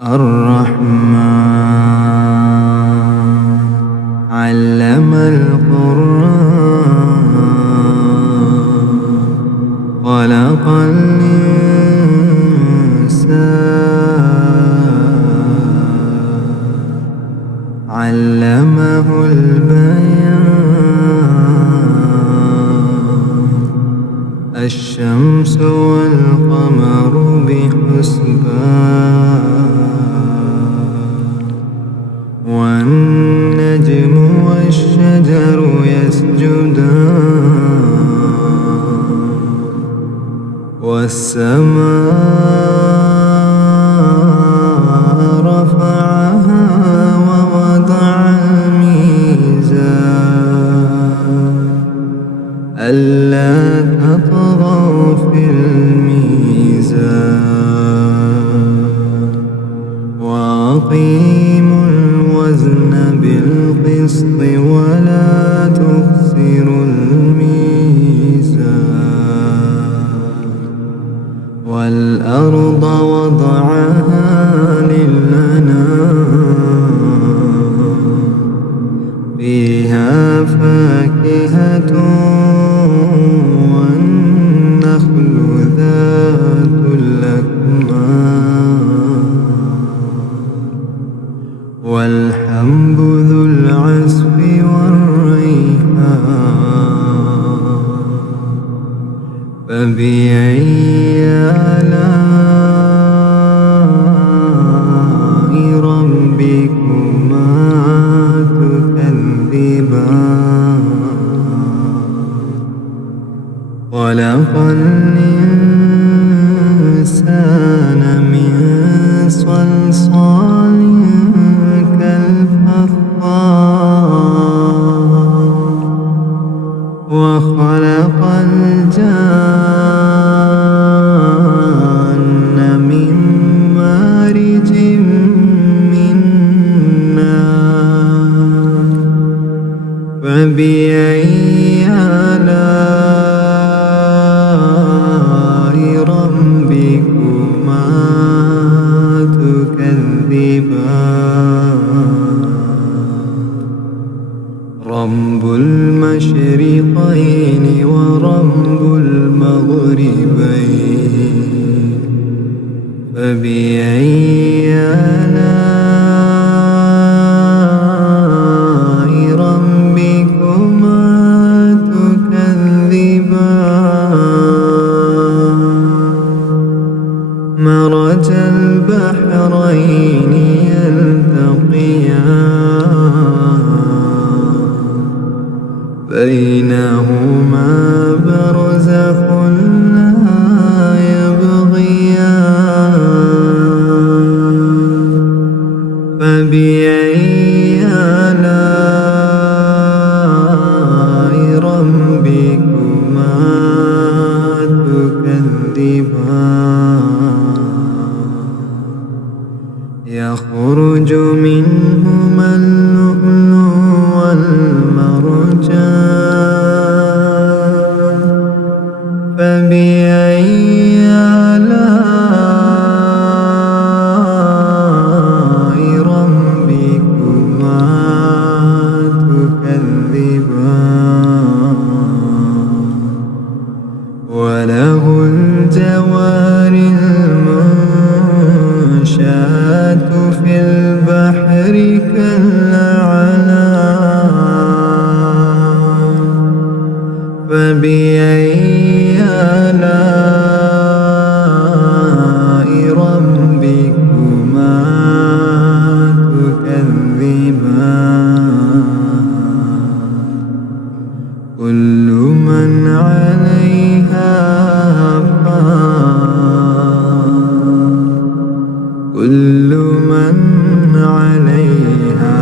الرحمن علم القرآن خلق الإنسان علمه البيان الشمس والقمر بحسبان والنجم والشجر يسجدان والسماء رفعها ووضع الميزان ألا تطغوا في الميزان وأقيموا الوزن بالقسط ولا تخسروا الميزان والأرض وضعها للأنام فيها فاكهة والنخل ذات الأكمام والحب ذو العصف والريحان فبأي آلاء ربكما تكذبان خلق الإنسان من صلصال كالفخار وخلق الجان من مارج من نار فبأي آلاء ربكما تكذبان رب المشرقين ورب المغربين فبأي آلاء ربكما تكذبان مرج البحرين يلتقيان بينهما برزخ لا يبغيان فبأي آلاء ربكما تكذبان يخرج منهما اللؤلؤ والمرجان فبأي آلاء ربكما تكذبان وله الجوار المنشآت في البحر كالأعلام فبأي آلاء ربكما تكذبان كل من عليها فان كل من عليها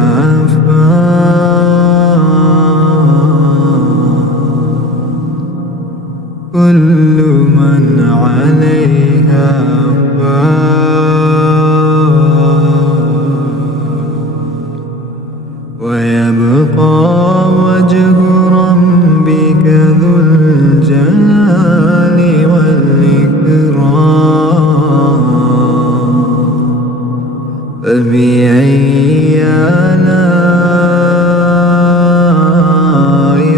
فان كل من عليها فان ويبقى وجه ربك ذو الجلال والإكرام فبأي آلاء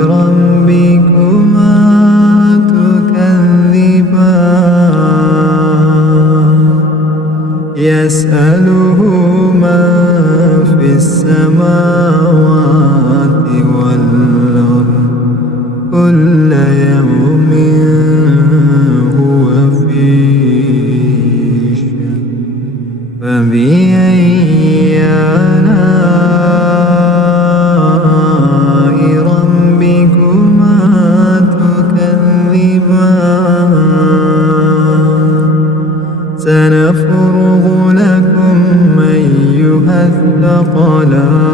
ربكما تكذبان يسأله من في السماوات والأرض كل يوم هو في شأن فبأي آلاء ربكما تكذبان سنفرغ لكم أيها الثقلان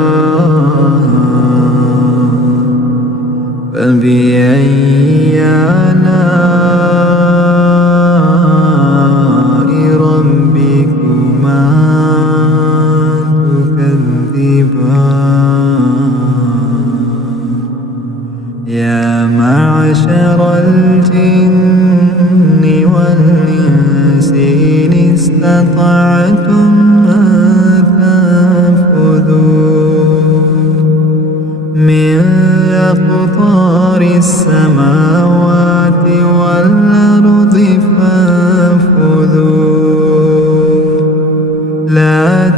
فبأي آلاء ربكما تكذبان يا معشر الجن والإنس إن استطعتم أن تنفذوا من أقطار السماوات والأرض فانفذوا لا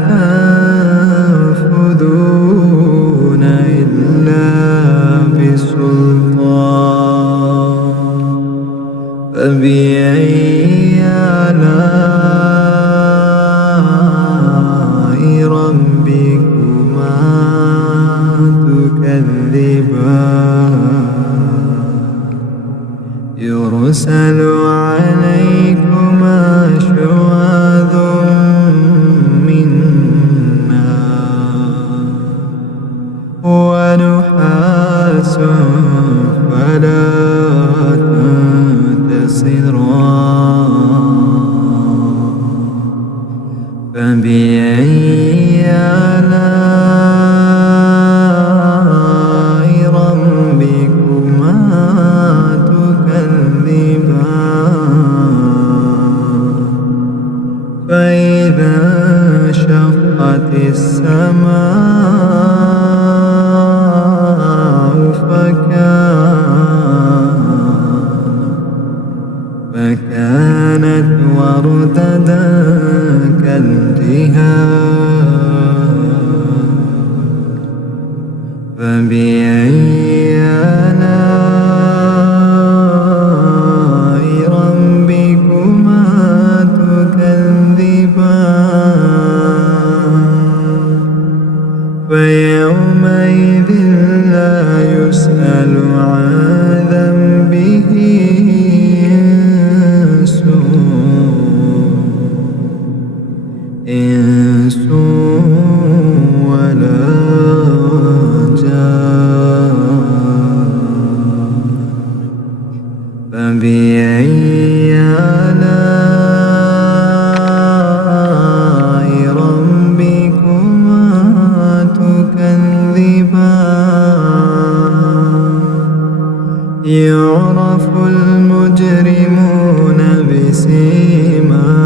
تنفذون إلا بسلطان فبأي آلاء ربكما تكذبان يرسل عليكما شواظ من نار ونحاس فلا تنتصران فبأي آلاء ربكما تكذبان فإذا انشقت السماء فكانت وردة كالدهان فبأي آلاء ربكما تكذبان فيومئذ لا يسأل عن ذنبه إنس ولا جان فبأي آلاء ربكما تكذبان يعرف المجرمون بسيماهم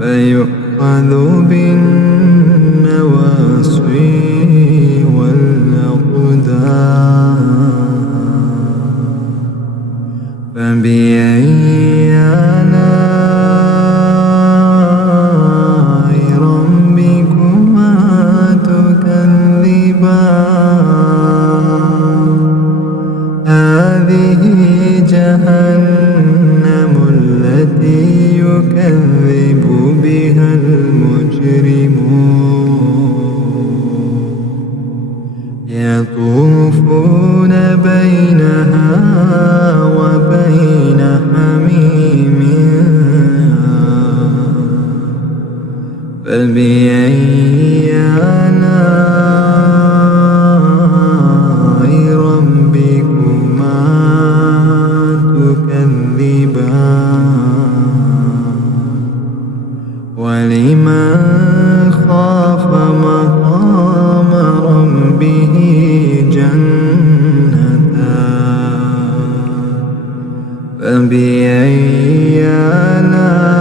فيؤخذ بالنواصي والأقدام فبأي آلاء ربكما تكذبان هذه جهنم التي يكذب بها المجرمون يطوفون بينها وبين حميم فبأي آلاء ربكما تكذبان ولمن خاف مقام ربه جنتان فبأي آلاء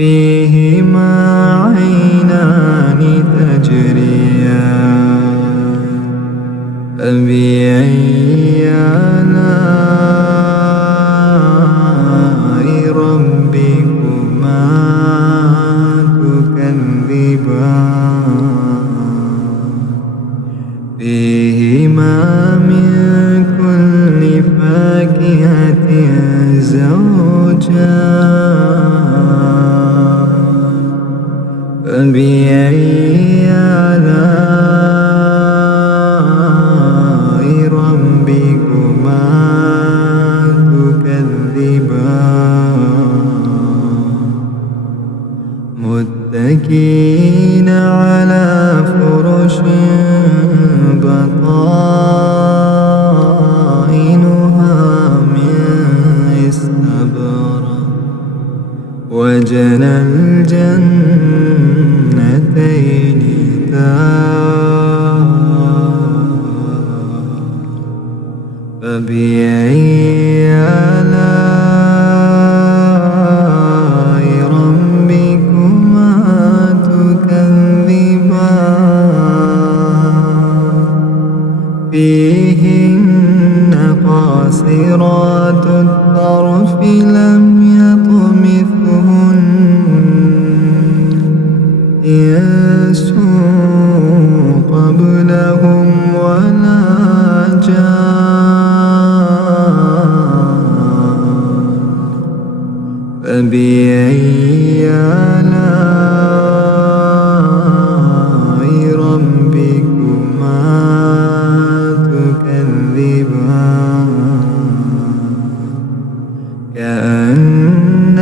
فيهما عينان تجريان فبأي آلاء ربكما تكذبان فيهما من كل فاكهة زوجان فبأي آلاء ربكما تكذبان متكئين على فرش بطائنها من استبرق وجنى الجنتين دان فبأي آلاء ربكما تكذبان فيهن قاصرات الطرف لم يطمثهن إنس قبلهم ولا جان فبأي آلاء ربكما تكذبان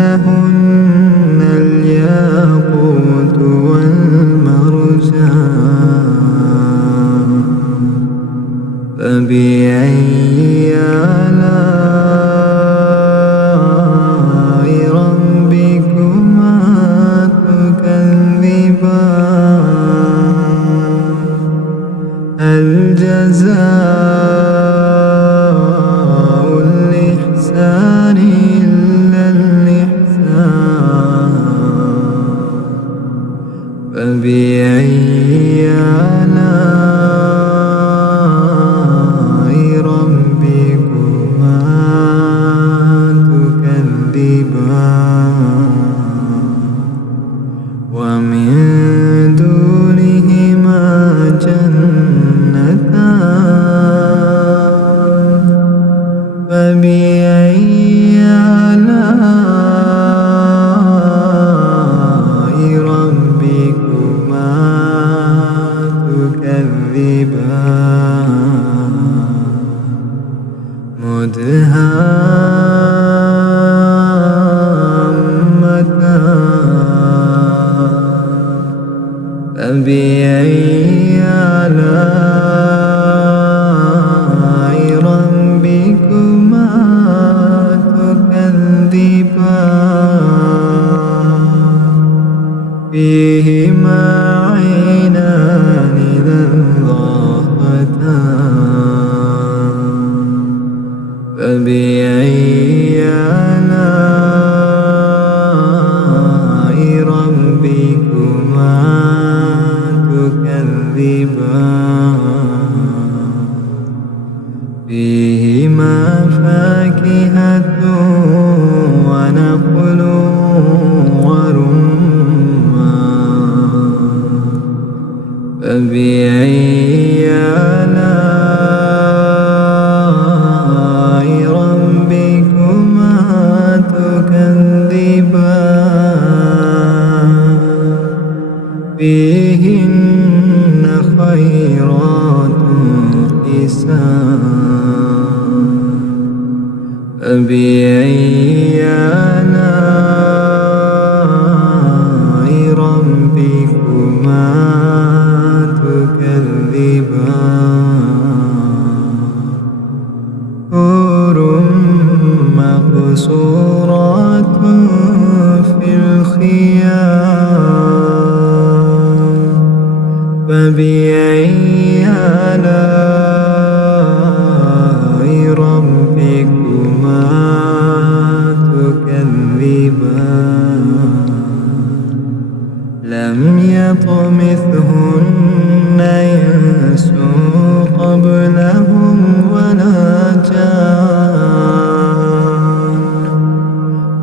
كأنهن الياقوت والمرجان فبأي آلاء ربكما تكذبان هل جزاء الإحسان إلا الإحسان فبأي آلاء ربكما تكذبان ومن دونهما جنتان فبأي آلاء ربكما تكذبان مدهامتان فبأي آلاء ربكما تكذبان فيهما عينان نضاختان فبأي آلاء ربكما تكذبان فيهما فاكهة ونخل ورمان فبأي آلاء ربكما تكذبان فيهن خيرات حسان فبأي آلاء ربكما تكذبان حور مقصورات في الخيام فبأي آلاء ربكما تكذبان لم يطمثهن إنس قبلهم ولا جان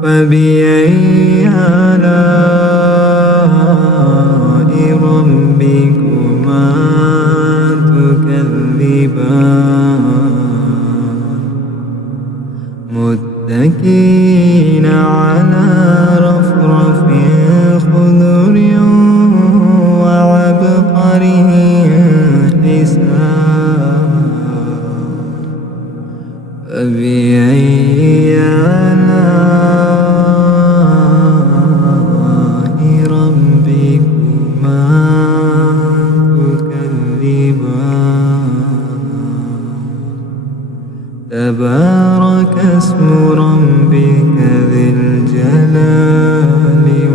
فبأي آلاء ربكما تكذبان متكئين على رفرف خضر وعبقري حسان فبأي آلاء ربكما تكذبان تبارك اسم ربك ذي الجلال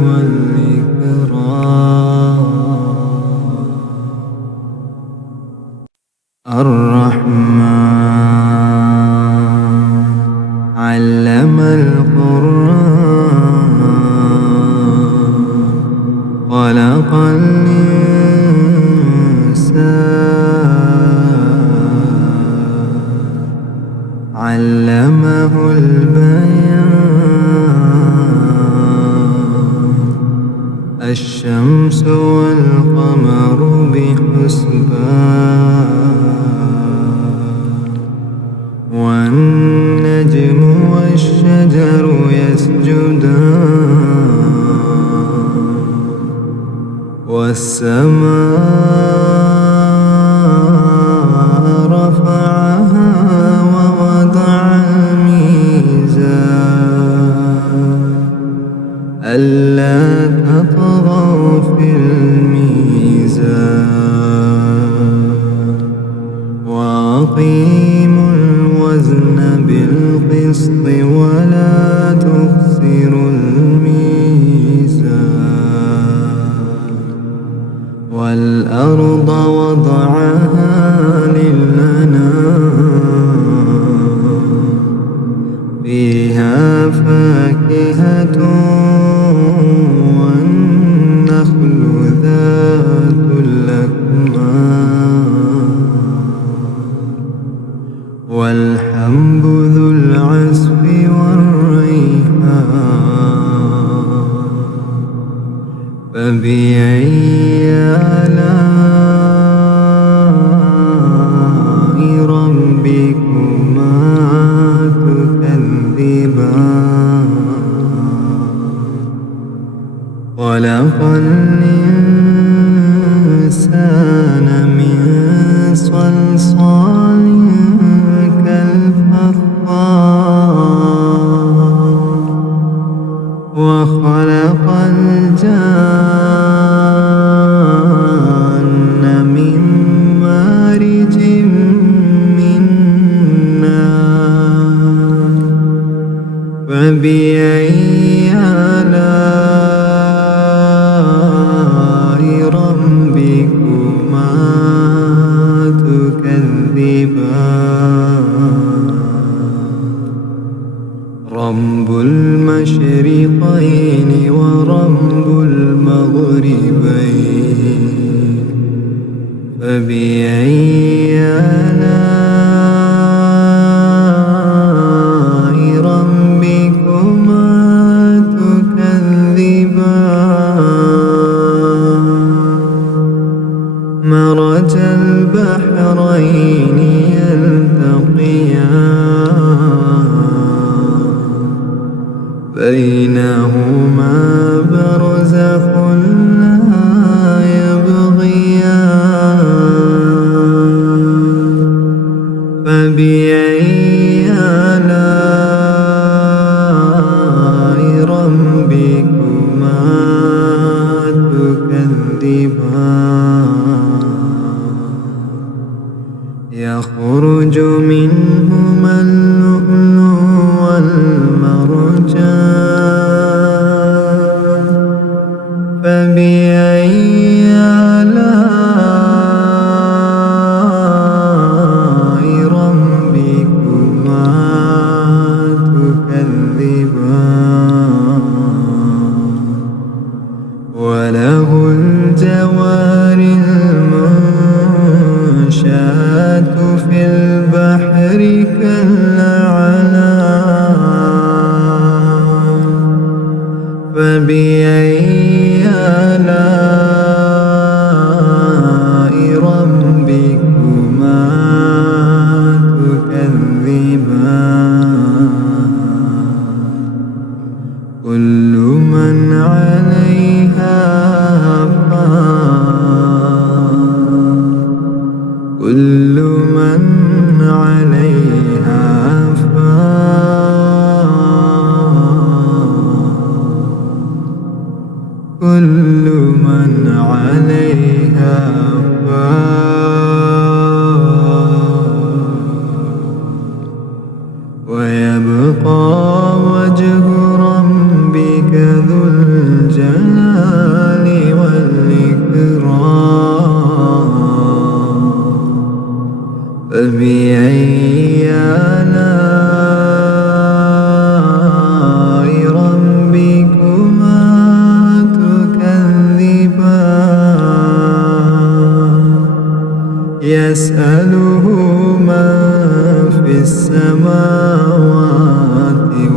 والإكرام الرحمن علم القرآن خلق الإنسان علمه البيان الشمس والقمر بحسبان والنجم والشجر يسجدان والسماء رفعها ووضع الميزان ألا تطغوا في الميزان وأقيموا الوزن بالقسط ولا تخسروا الميزان والأرض وضعها للأنام فيها فاكهة والنخل ذات الأكمام والحب ذو العصف والريحان فبأي آلاء ربكما تكذبان خلق الإنسان من صلصال كالفخار وخلق الجان من مارج من نار فبأي آلاء ربكما تكذبان رب المشرقين ورب المغربين فبأي آلاء ربكما تكذبان مرج البحرين يلتقيان بينهما برزخ لا يبغيان فبأي آلاء ربكما تكذبان يخرج منهما اللؤلؤ والمرجان فبأي آلاء ربكما تكذبان وله فبأي آلاء ربكما تكذبان كل من عليها فان كل من عليها فان كل من عليها فان ويبقى وجه ربك ذو الجلال والإكرام فبأي آلاء ربكما تكذبان يسأله من في السماوات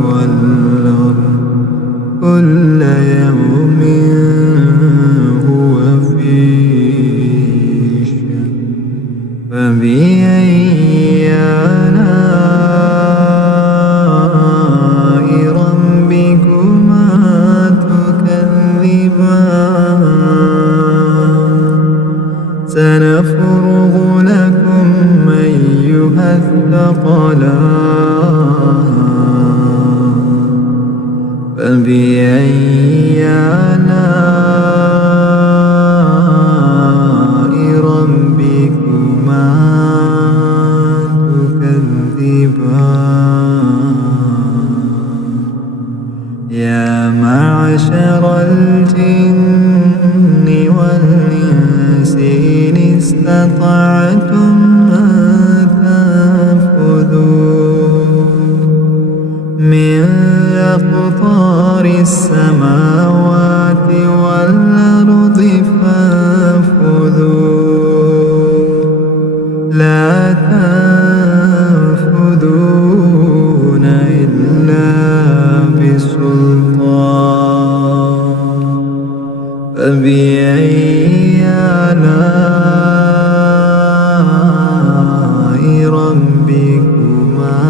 والأرض كل يوم هو في شأن فبأي آلاء ربكما تكذبان سنفرغ لكم أيها الثقلان فبأي آلاء ربكما تكذبان يا معشر الجن والإنس إن استطعتم أن تنفذوا من أقطار السماوات والأرض فانفذوا لا تنفذون إلا بسلطان فبأي آلاء ربكما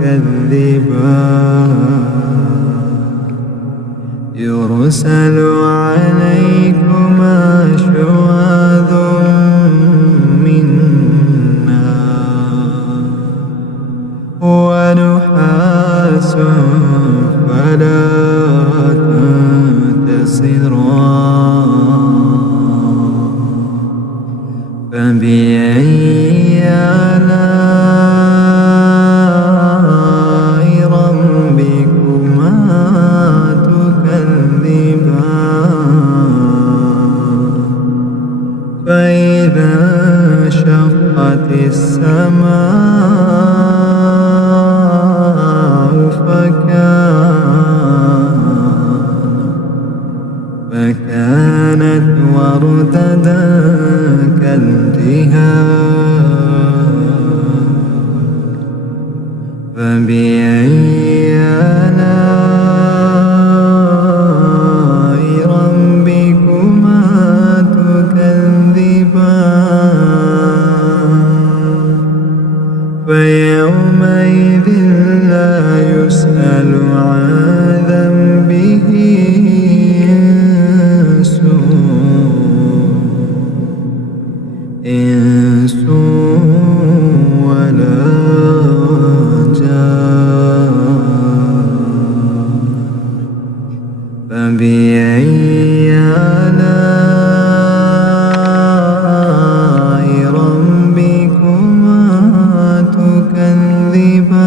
تكذبان يرسل عليكما شواظ من نار ونحاس فلا تنتصران فبأي آلاء ربكما تكذبان فإذا انشقت السماء فكانت وردة كالدهان فبأي آلاء ربكما تكذبان فيومئذ لا يسأل عن ذنبه إنس ولا جان فبأي آلاء ربكما تكذبان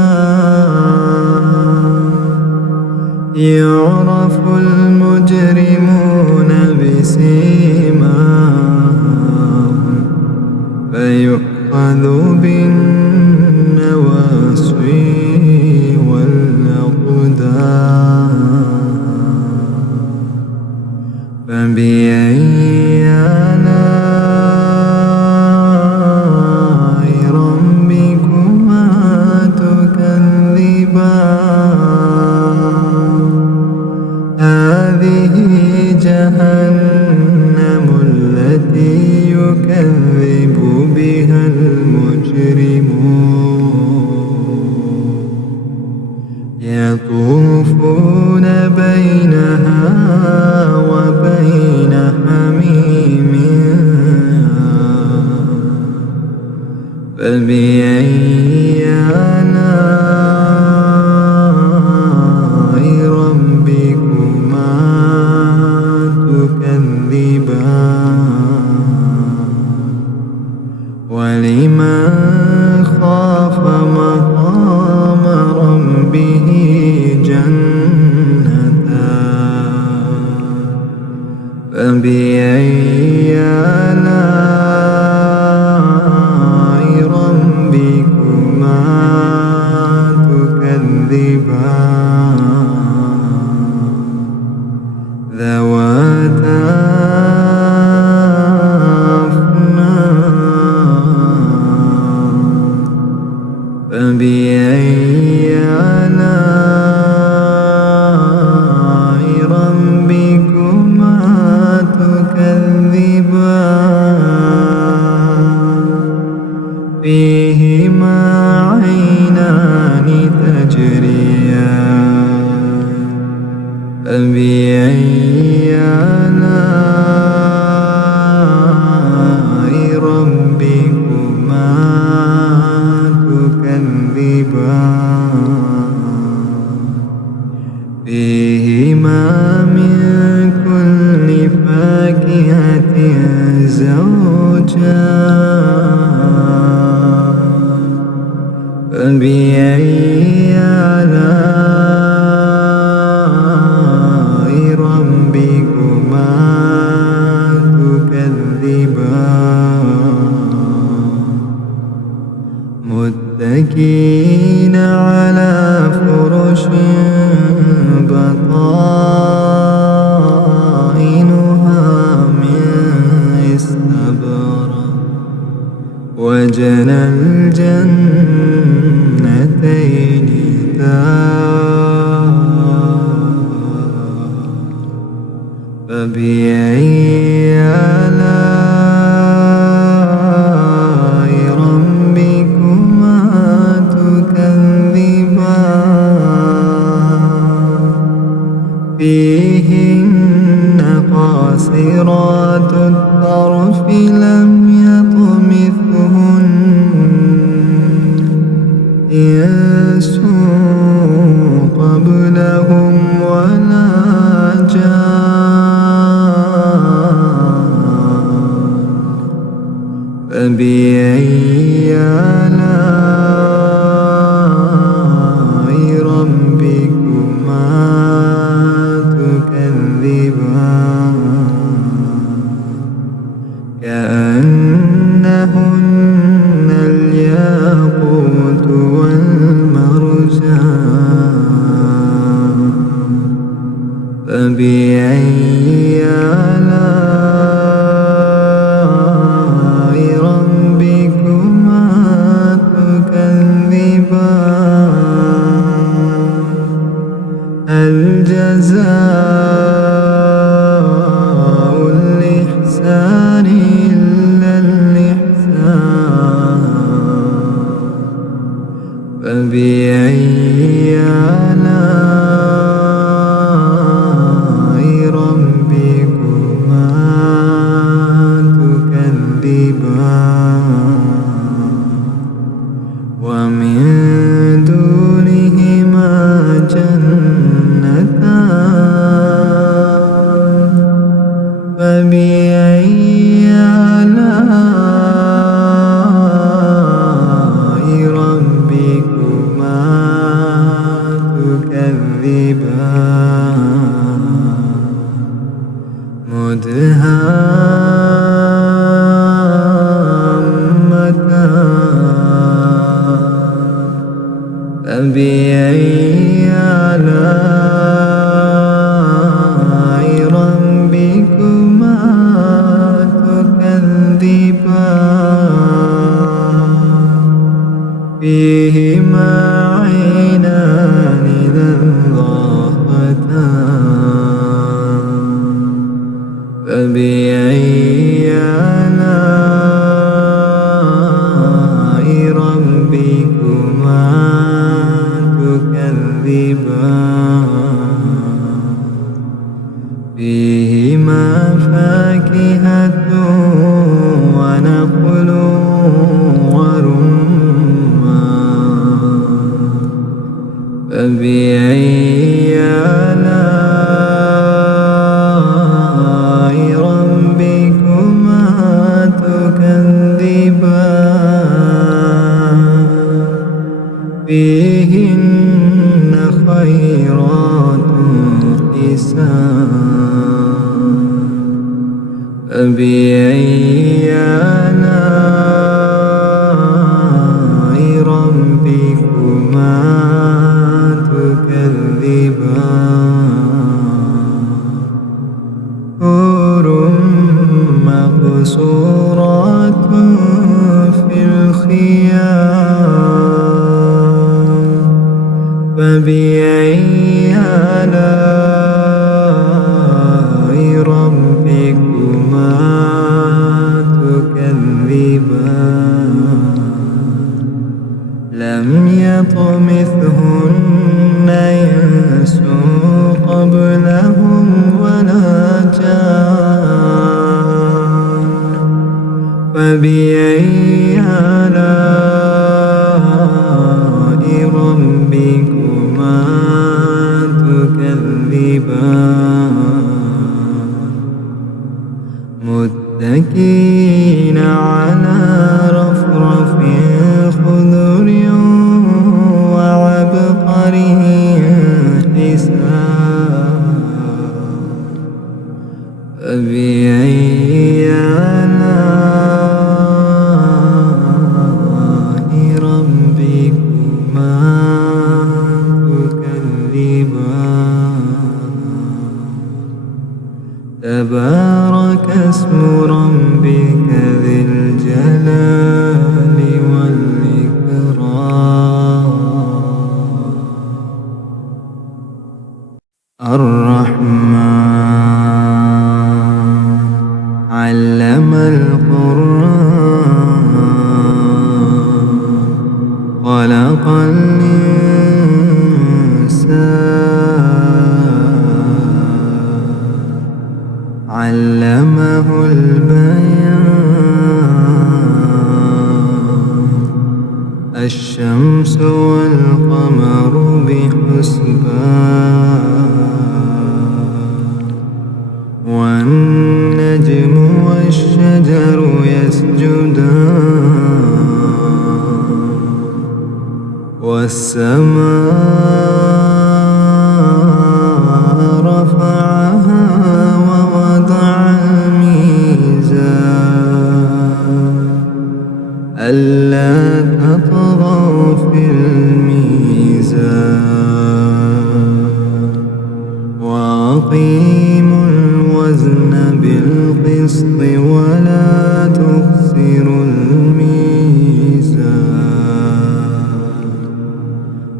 يعرف المجرمون بسيماهم فيؤخذ بالنواصي والأقدام فبأي آلاء ربكما تكذبان هذه جهنم التي يكذب بها المجرمون يطوفون بينها وبين حميم فبأي آلاء ربكما تكذبان ولمن خاف مقام ربه جنتان فبأي آلاء ربكما تكذبان ذواتا أفنان فبأي آلاء ربكما تكذبان فيهما عينان تجريان فبأي آلاء ربكما تكذبان فيهما من كل فاكهة زوجان فبأي آلاء ربكما تكذبان متكئين على فرش بطائنها من استبرق وجنى الجنتين دان فبأي آلاء ربكما تكذبان فيهن قاصرات الطرف لم يطمثهن إنس قبلهم ولا جان فبأي آلاء ربكما تكذبان كأنهن الياقوت والمرجان فبأي آلاء ربكما تكذبان هل جزاء الإحسان إلا الإحسان فبأي آلاء ربكما تكذبان ومن دونهما جنتان فبأي آلاء ربكما تكذبان مدهامتان فبأي آلاء ربكما تكذبان فيهما عينان نضاختان فبأي آلاء ربكما تكذبان فيهما فاكهة ونخل ورمان فبأي آلاء ربكما تكذبان فيهن خيرات حسان فبأي آلاء ربكما تكذبان حور مقصورات في الخيام فبأي آلاء ربكما تكذبان لم يطمثهن إنس قبلهم ولا جان فبأي آلاء ربكما تكذبان متكئين على رفرف خضر وعبقري حسان فبأي آلاء ربكما تكذبان تبارك اسم ربك ذي الجلال والإكرام الرحمن علم القرآن خلق الإنسان علمه البيان الشمس والقمر بحسبان والنجم والشجر يسجدان والسماء رفعها ووضع الميزان ألا تطغوا في الميزان وأقيموا الوزن بالقسط ولا تخسروا الميزان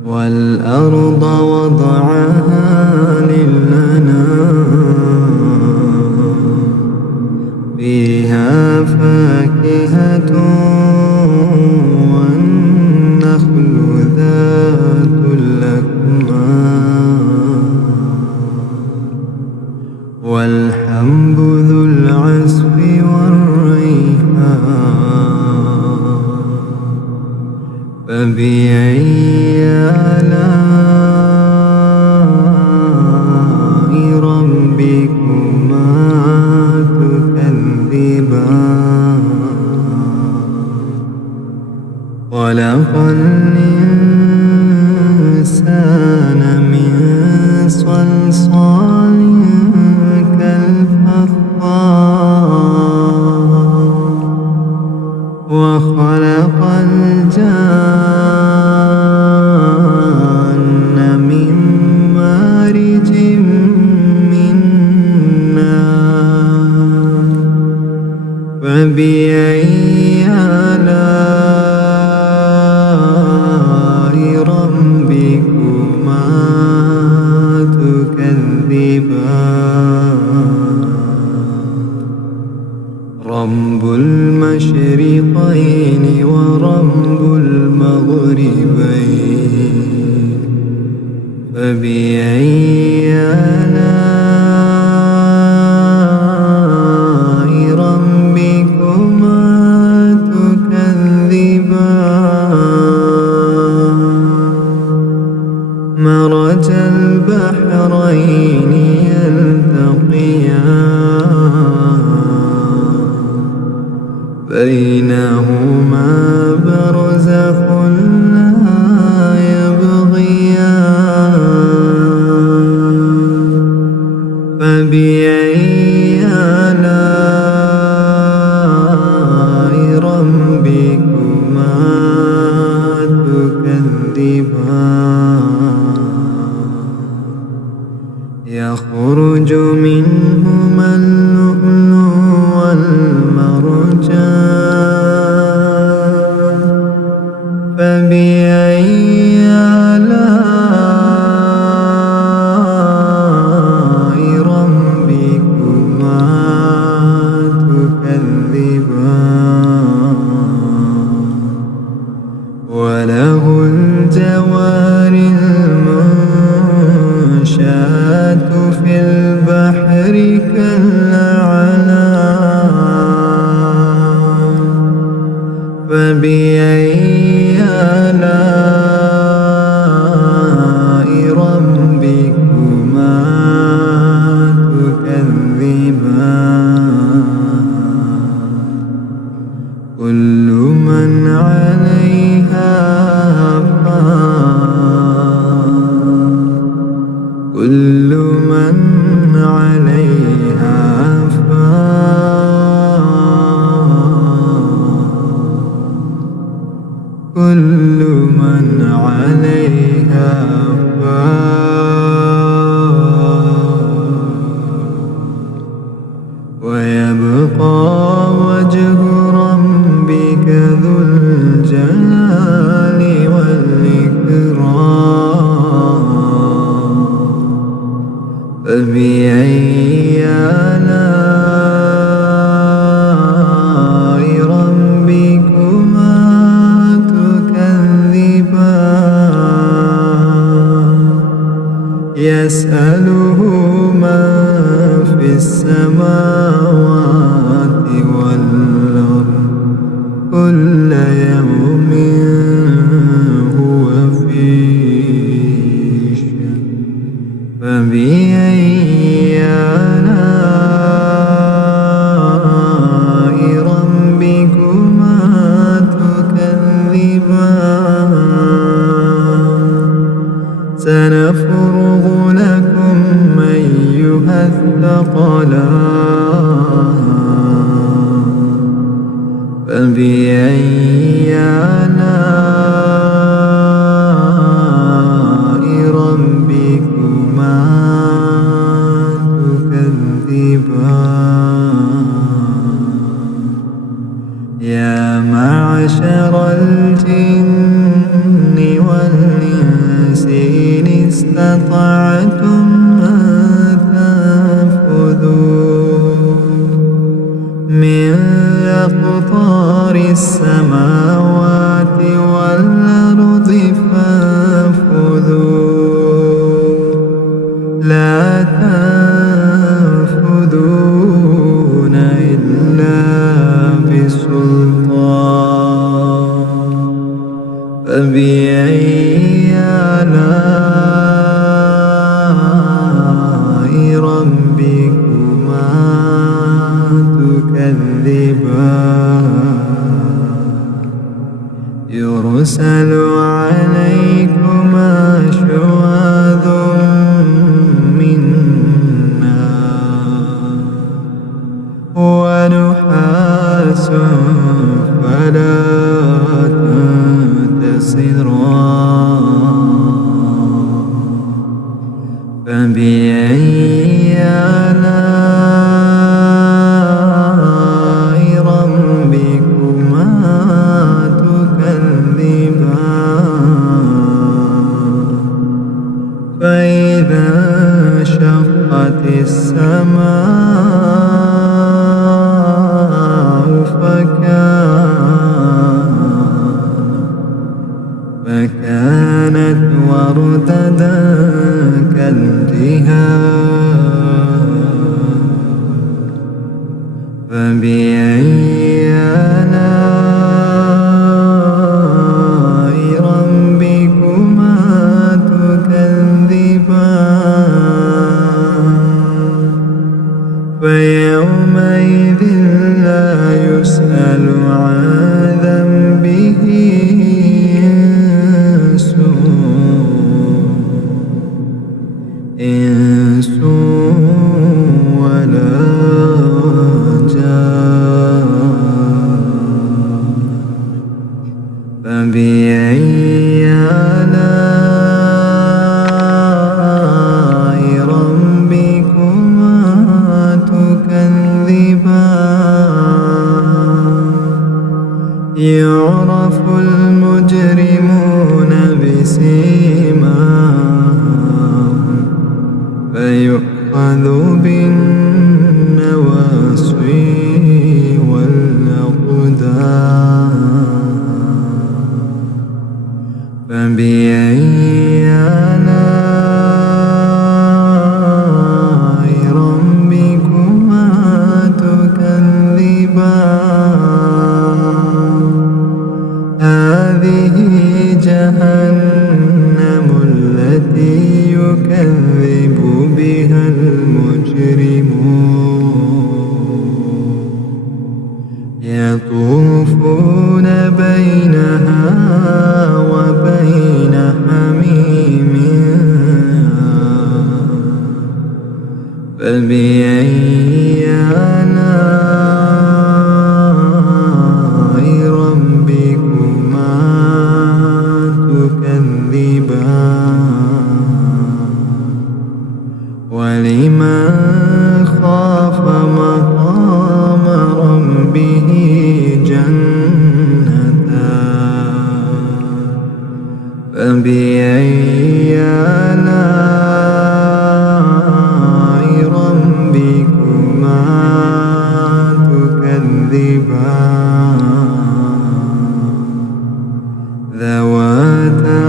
والأرض وضعها للأنام فيها فاكهة والنخل ذات الأكمام والحب ذو العصف والريحان فبأي آلاء ربكما تكذبان خلق الإنسان من صلصال كالفخار وخلق الجان من مارج من نار فبأي آلاء ربكما تكذبان المشرقين ورب المغربين فبأي آلاء ربكما تكذبان مرج البحرين يلتقيان بينهما برزخ لا يبغيان فبأي آلاء ربكما تكذبان يخرج منهما اللؤلؤ والمرجان فبأي آلاء ربكما تكذبان وله الجوار المنشآت في البحر كالأعلام فبأي آلاء ربكما تكذبان كل من عليها فان كل من عليها فان كل من عليها فان ويبقى وجه ربك ذو الجلال والإكرام فبأي آلاء ربكما تكذبان يسأله من في السماوات والأرض كل يوم هو في شأن فبأي آلاء ربكما تكذبان سنفرغ لكم أيها الثقلان فبأي آلاء ربكما تكذبان يا معشر الجن والإنس إن استطعتم أن تنفذوا من أقطار السماوات والأرض فانفذوا لا تنفذون إلا بسلطان فبأي آلاء ربكما تكذبان يرسل عليكما شواظ من نار ونحاس فلا تنتصران فبأي آلاء ربكما تكذبان فإذا انشقت السماء وارتدى كالجهاد فبأي آلاء ربكما تكذبان فيومئذ لا يسأل عن ذنبه إنس ولا جان فبأي آلاء ربكما تكذبان يعرف المجرمون بسيماهم فيؤخذ بالنواصي والأقدام فبأي آلاء ربكما تكذبان هذه جهنم التي يكذب بها المجرمون يطوفون بينها وبين حميم فبأي آلاء ربكما تكذبان ولمن خاف مقام ربه جنتان فبأي آلاء ربكما تكذبان ذواتا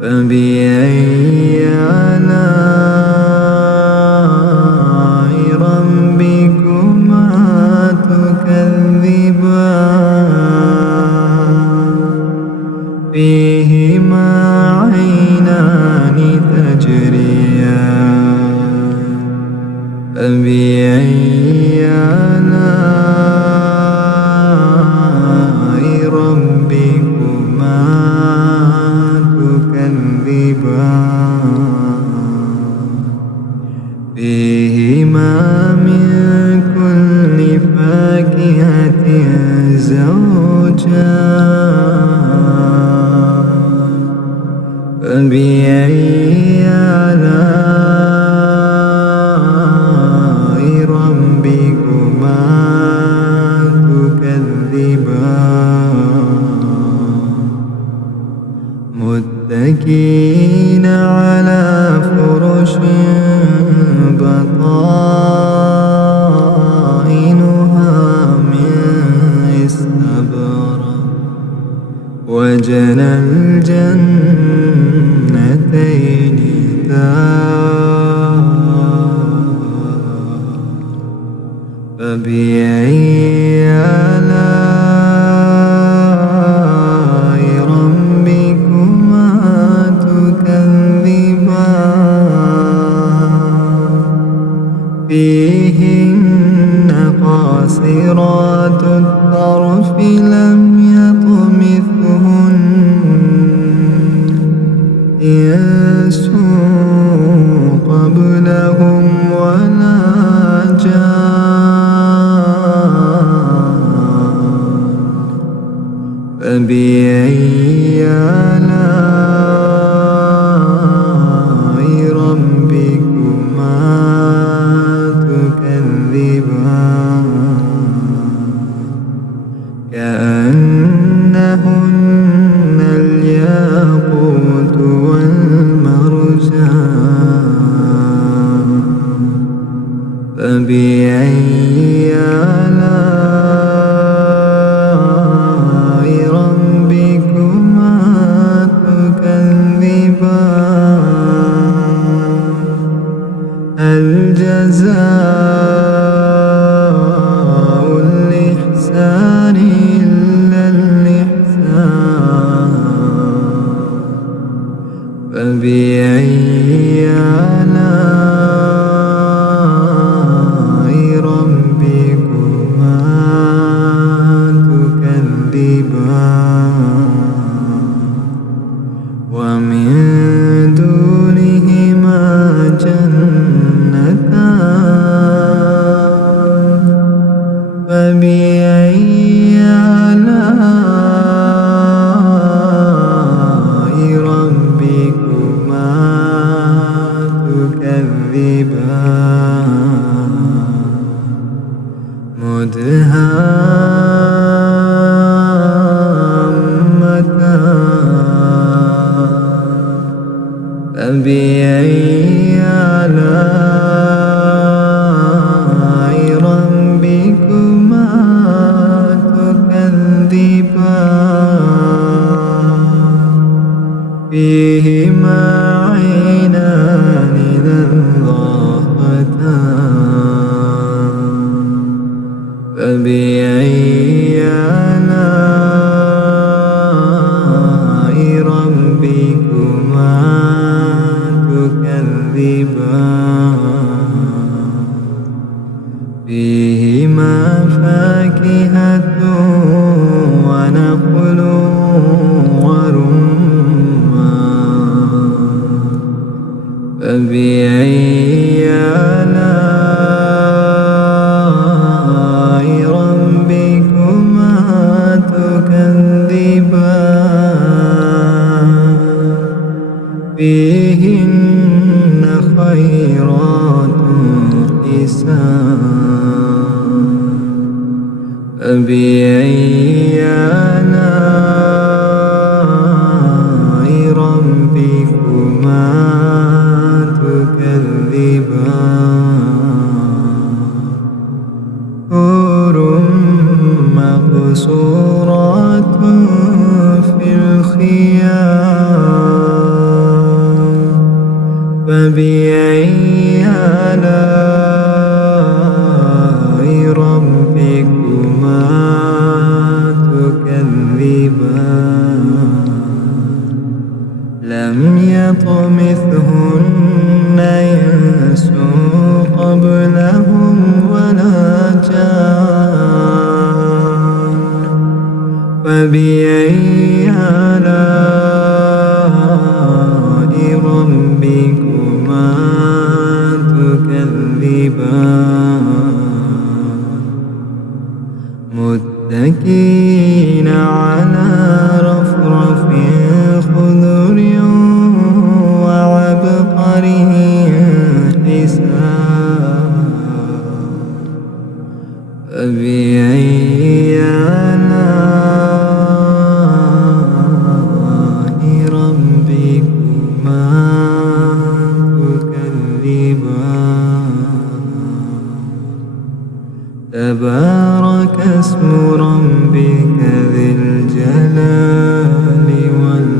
فبأي آلاء ربكما تكذبان فيهما عينان تجريان فبأي آلاء ربكما فيهما من كل فاكهة زوجان فبأي آلاء ربكما تكذبان متكئين على فرش بطائنها من استبرق وجنى الجنتين دان فبأي آلاء ربكما تكذبان فيهن قاصرات الطرف لم يطمثهن إنس قبلهم ولا جان فبأي آلاء ربكما تكذبان كأنهن الياقوت والمرجان فبأي آلاء فبأي آلاء ربكما تكذبان ومن دونهما جنتان فبأي آلاء ربكما تكذبان مدهامتان فبأي آلاء ربكما تكذبان فيهما عينان نضاختان فبأي آلاء ربكما تكذبان فيهما فاكهة ونخل ورمان فبأي آلاء ربكما تكذبان فيهن خيرات حسان فبأي آلاء ربكما تكذبان حور مقصورات في الخيام فبأي آلاء ربكما تكذبان لم يطمثهن إنس قبلهم ولا جان فبأي آلاء ربكما تكذبان متكئين على رفرف خضر وعبقري حسان فبأي آلاء ربكما تكذبان تبارك اسم ربك ذي الجلال والإكرام